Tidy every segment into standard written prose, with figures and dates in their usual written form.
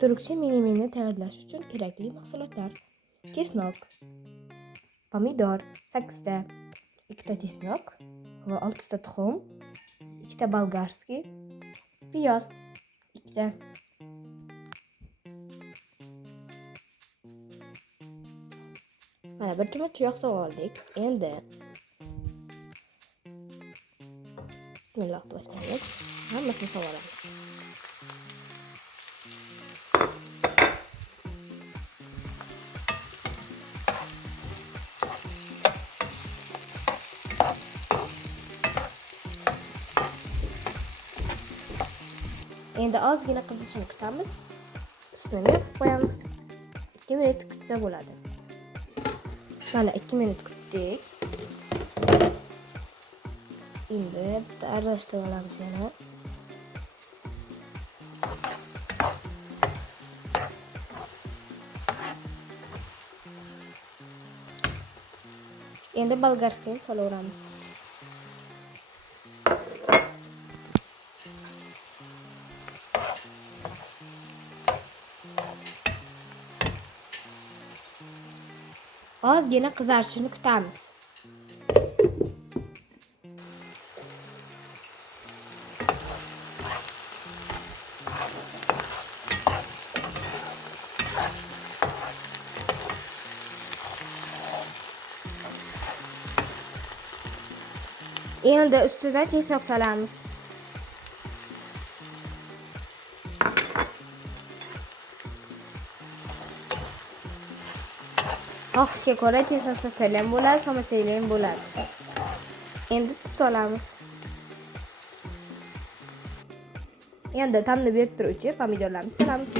Turkcha menemenni tayyorlash uchun kerakli mahsulotlar: chesnok, pomidor 8 ta, 2 ta chesnok va 6 ta tuxum, 2 ta bolgarskiy, piyoz 2 ta. Mana bir cho'mich yog' solib oldik. Endi bismillah deb boshlaymiz. Hammasini solib olamiz. Endi ozgina qizishini kutamiz. Ustini yopib qo'yamiz. 2 minut kutsa bo'ladi. Mana 2 minut kutdik. Endi bitta aralashtirib olamiz yana. Endi bolgarskiyni solaveramiz. Ozgina qizarishini kutamiz. Endi ustidan chesnok solamiz. Xohishga ko'ra chesnok solsanglar ham bo'ladi, solmasanglar ham bo'ladi. Endi tuz solamiz. Endi ta'mni berib turuvchi pomidorlarni solamiz.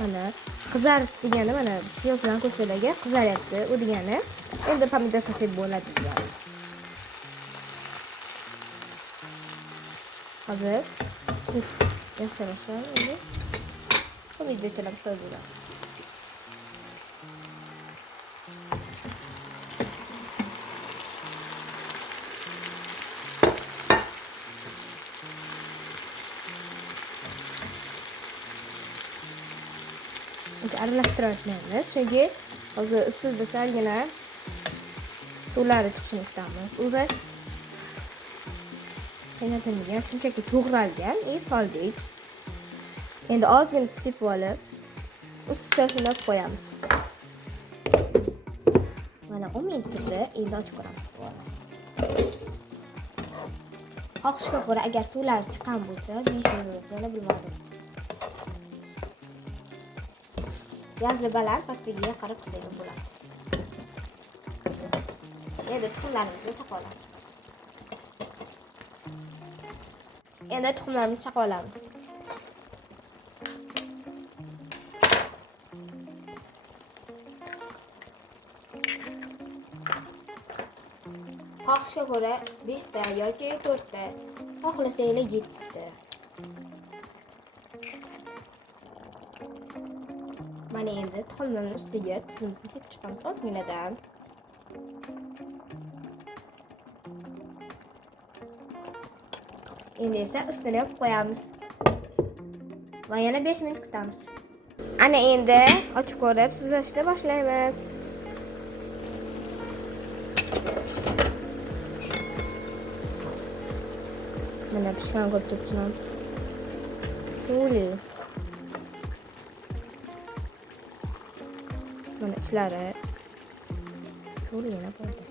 Mana qizarish degani mana piyoz bilan ko'rsalarga qizaryapti. U degani endi pomidor solsak bo'ladi degani. Hozir yaxshilashgan endi pomidorchalar solib bo'ladi. Aralashtiramiz. Chunki hozir ustida salgina suvlari chiqishini kutamiz. O'zi qaynatilmagan, shunchaki to'g'ralgan, soldik. Endi ozgina sepib olib, ustini qo'yamiz. Mana 10 minut turdi, endi ochib ko'ramiz. Xohishga ko'ra agar suvlari chiqqan bo'lsa, 5 minut yana bilmadim. Gazni baland, pastiga qarab qilsak bo'ladi. Endi tuxumlarimizni taqolamiz. Endi tuxumlarimizni chaqolamiz. Xohishga ko'ra 5 ta yoki 4 ta, xohlasanglar 7 ta. Mana endi tuxumlarning ustiga tuzimizni sepib chiqamiz ozginadan. Endi esa ustini yopib qo'yamiz. Va yana 5 minut kutamiz. Ana endi ochib ko'rib suzishni boshlaymiz. Mana pishgan ko'p turibman. Suvli. Mana ichlari suvligina bo'ldi.